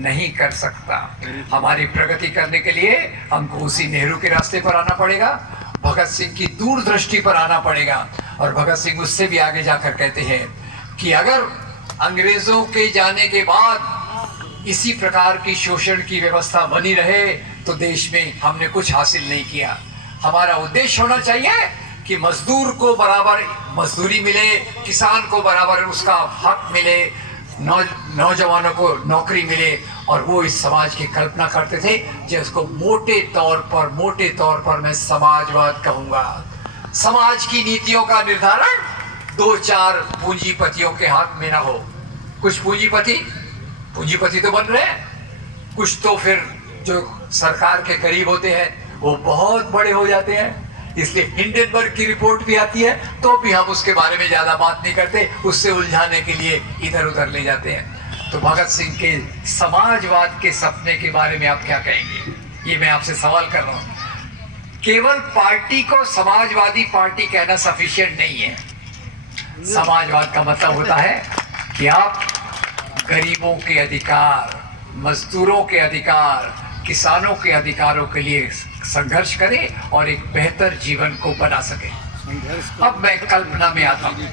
नहीं कर सकता। हमारी प्रगति करने के लिए हमको उसी नेहरू के रास्ते पर आना पड़ेगा, भगत सिंह की दूरदृष्टि पर आना पड़ेगा। और भगत सिंह उससे भी आगे जाकर कहते हैं कि अगर अंग्रेजों के जाने के बाद इसी प्रकार की शोषण की व्यवस्था बनी रहे तो देश में हमने कुछ हासिल नहीं किया। हमारा उद्देश्य होना चाहिए कि मजदूर को बराबर मजदूरी मिले, किसान को बराबर उसका हक मिले, नौजवानों को नौकरी मिले। और वो इस समाज की कल्पना करते थे जिसको मोटे तौर पर मैं समाजवाद कहूंगा। समाज की नीतियों का निर्धारण 2-4 पूंजीपतियों के हाथ में ना हो। कुछ पूंजीपति तो बन रहे हैं, कुछ तो फिर जो सरकार के करीब होते हैं वो बहुत बड़े हो जाते हैं। इसलिए हिंडनबर्ग की रिपोर्ट भी आती है तो भी हम उसके बारे में ज्यादा बात नहीं करते, उससे उलझाने के लिए इधर उधर ले जाते हैं। तो भगत सिंह के समाजवाद के सपने के बारे में आप क्या कहेंगे? ये मैं आपसे सवाल कर रहा हूं। केवल पार्टी को समाजवादी पार्टी कहना सफिशिएंट नहीं है। समाजवाद का मतलब होता है कि आप गरीबों के अधिकार, मजदूरों के अधिकार, किसानों के अधिकारों के लिए संघर्ष करें और एक बेहतर जीवन को बना सके। अब मैं कल्पना में आता हूं,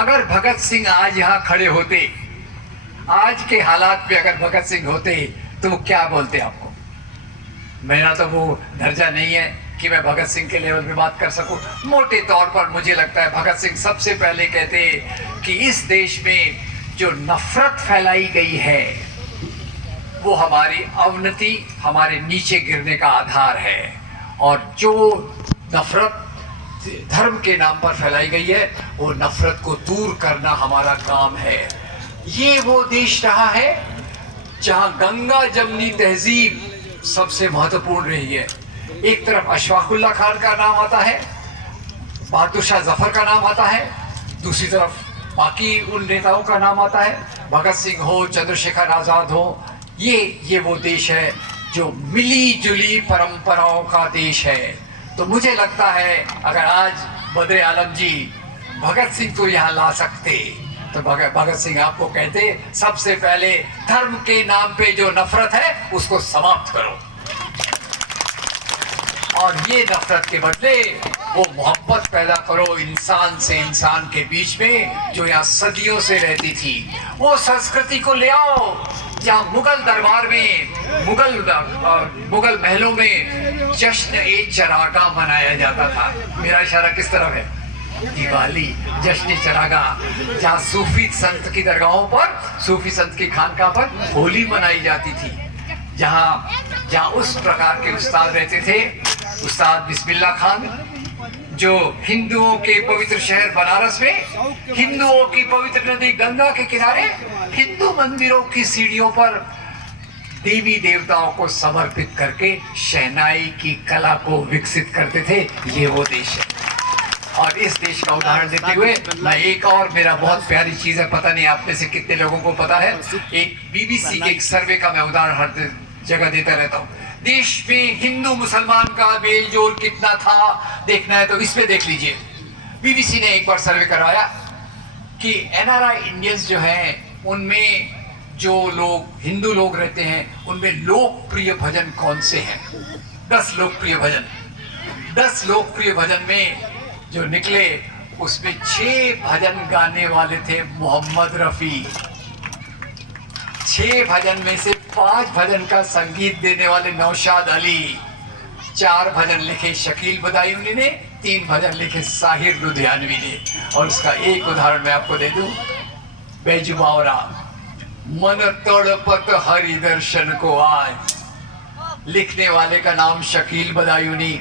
अगर भगत सिंह आज यहाँ खड़े होते, आज के हालात में अगर भगत सिंह होते तो वो क्या बोलते आपको? मेरा तो वो दर्जा नहीं है कि मैं भगत सिंह के लेवल पे बात कर सकूं। मोटे तौर पर मुझे लगता है भगत सिंह सबसे पहले कहते कि इस देश में जो नफरत फैलाई गई है वो हमारी अवनति, हमारे नीचे गिरने का आधार है। और जो नफरत धर्म के नाम पर फैलाई गई है वो नफरत को दूर करना हमारा काम है। ये वो देश रहा है जहां गंगा जमनी तहजीब सबसे महत्वपूर्ण रही है। एक तरफ अशफाकुल्ला खान का नाम आता है, बहादुर शाह जफर का नाम आता है, दूसरी तरफ बाकी उन नेताओं का नाम आता है, भगत सिंह हो, चंद्रशेखर आजाद हो। ये वो देश है जो मिली जुली परंपराओं का देश है। तो मुझे लगता है अगर आज बद्र आलम जी भगत सिंह को यहाँ ला सकते तो भगत सिंह आपको कहते सबसे पहले धर्म के नाम पे जो नफरत है उसको समाप्त करो, और ये नफरत के बदले वो मोहब्बत पैदा करो इंसान से इंसान के बीच में जो यहाँ सदियों से रहती थी। वो संस्कृति को ले आओ जहाँ मुगल दरबार में, मुगल महलों में जश्न-ए-चरागा मनाया जाता था। मेरा इशारा किस तरफ है? दिवाली, जश्न-ए-चरागा, जहाँ सूफी संत की दरगाहों पर, सूफी संत की खानका पर होली मनाई जाती थी, जहाँ उस प्रकार के उस्ताद रहते थे। उस्ताद बिस्मिल्लाह खान जो हिंदुओं के पवित्र शहर बनारस में, हिंदुओं की पवित्र नदी गंगा के किनारे, हिंदू मंदिरों की सीढ़ियों पर देवी देवताओं को समर्पित करके शहनाई की कला को विकसित करते थे। ये वो देश है। और इस देश का उदाहरण देते हुए मैं एक और, मेरा बहुत प्यारी चीज है, पता नहीं आप में से कितने लोगों को पता है, एक बीबीसी के एक सर्वे का मैं उदाहरण हर जगह देता रहता हूँ। देश में हिंदू मुसलमान का मेल जोल कितना था देखना है तो इसमें देख लीजिए। बीबीसी ने एक बार सर्वे करवाया कि एनआरआई इंडियंस जो हैं उनमें जो लोग हिंदू लोग रहते हैं उनमें लोकप्रिय भजन कौन से हैं। 10 लोकप्रिय भजन में जो निकले उसमें 6 भजन गाने वाले थे मोहम्मद रफी। 6 भजन में से 5 भजन का संगीत देने वाले नौशाद अली, 4 भजन लिखे शकील बदायूनी ने, 3 भजन लिखे साहिर लुधियानवी ने। और उसका एक उदाहरण मैं आपको दे दूं, बैजू बावरा, मन तड़पत हरि दर्शन को आज, लिखने वाले का नाम शकील बदायूनी,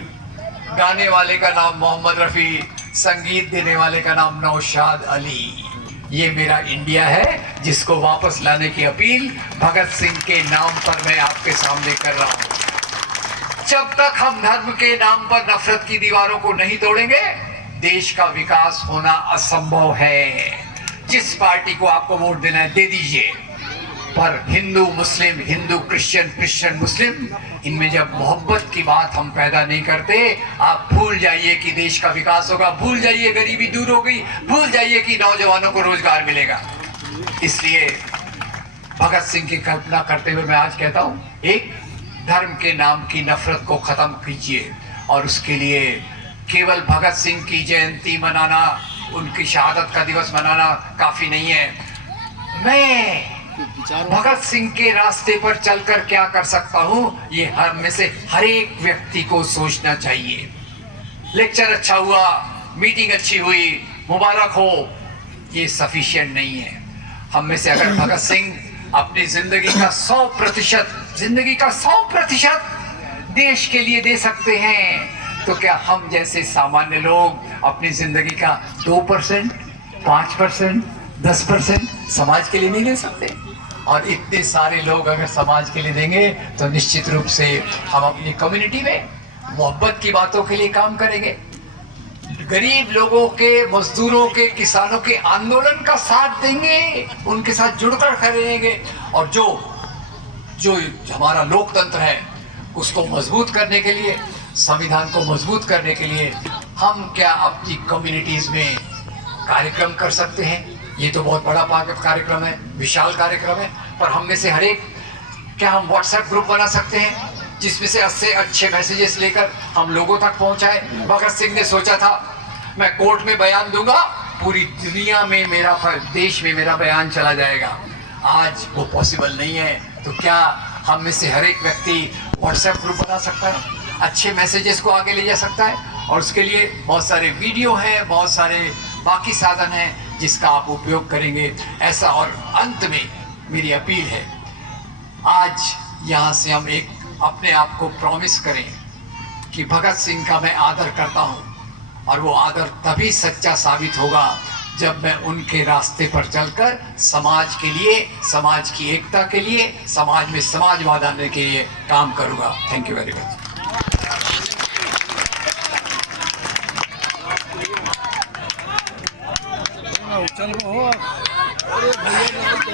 गाने वाले का नाम मोहम्मद रफी, संगीत देने वाले का नाम नौशाद अली। ये मेरा इंडिया है जिसको वापस लाने की अपील भगत सिंह के नाम पर मैं आपके सामने कर रहा हूं। जब तक हम धर्म के नाम पर नफरत की दीवारों को नहीं तोड़ेंगे देश का विकास होना असंभव है। जिस पार्टी को आपको वोट देना है दे दीजिए, पर हिंदू मुस्लिम, हिंदू क्रिश्चियन, क्रिश्चियन मुस्लिम, इनमें जब मोहब्बत की बात हम पैदा नहीं करते, आप भूल जाइए कि देश का विकास होगा, भूल जाइए गरीबी दूर हो गई, भूल जाइए कि नौजवानों को रोजगार मिलेगा। इसलिए भगत सिंह की कल्पना करते हुए मैं आज कहता हूं, एक, धर्म के नाम की नफरत को खत्म कीजिए और उसके लिए केवल भगत सिंह की जयंती मनाना, उनकी शहादत का दिवस मनाना काफी नहीं है। मैं भगत सिंह के रास्ते पर चलकर क्या कर सकता हूं, ये हम में से हर एक व्यक्ति को सोचना चाहिए। लेक्चर अच्छा हुआ, मीटिंग अच्छी हुई, मुबारक हो, ये सफिशिएंट नहीं है। हम में से अगर भगत सिंह अपनी जिंदगी का 100% देश के लिए दे सकते हैं, तो क्या हम जैसे सामान्य लोग अपनी जिंदगी का 2%, 5%, 10% समाज के लिए नहीं दे सकते? और इतने सारे लोग अगर समाज के लिए देंगे तो निश्चित रूप से हम अपनी कम्युनिटी में मोहब्बत की बातों के लिए काम करेंगे, गरीब लोगों के, मजदूरों के, किसानों के आंदोलन का साथ देंगे, उनके साथ जुड़कर खड़े रहेंगे, और जो हमारा लोकतंत्र है उसको मजबूत करने के लिए, संविधान को मजबूत करने के लिए हम क्या अपनी कम्युनिटीज में कार्यक्रम कर सकते हैं? ये तो बहुत बड़ा कार्यक्रम है, विशाल कार्यक्रम है, पर हम में से हर एक, क्या हम व्हाट्सएप ग्रुप बना सकते हैं जिसमें से अच्छे मैसेजेस लेकर हम लोगों तक पहुंचाए? भगत सिंह ने सोचा था मैं कोर्ट में बयान दूंगा, पूरी दुनिया में मेरा, देश में मेरा बयान चला जाएगा। आज वो पॉसिबल नहीं है। तो क्या हम में से हर एक व्यक्ति व्हाट्सएप ग्रुप बना सकता है, अच्छे मैसेजेस को आगे ले जा सकता है? और उसके लिए बहुत सारे वीडियो हैं, बहुत सारे बाकी साधन हैं जिसका आप उपयोग करेंगे ऐसा। और अंत में मेरी अपील है, आज यहाँ से हम एक अपने आप को प्रॉमिस करें कि भगत सिंह का मैं आदर करता हूँ, और वो आदर तभी सच्चा साबित होगा जब मैं उनके रास्ते पर चलकर समाज के लिए, समाज की एकता के लिए, समाज में समाजवाद आने के लिए काम करूँगा। Thank you very much.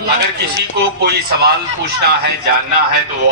अगर किसी को कोई सवाल पूछना है, जानना है, तो वो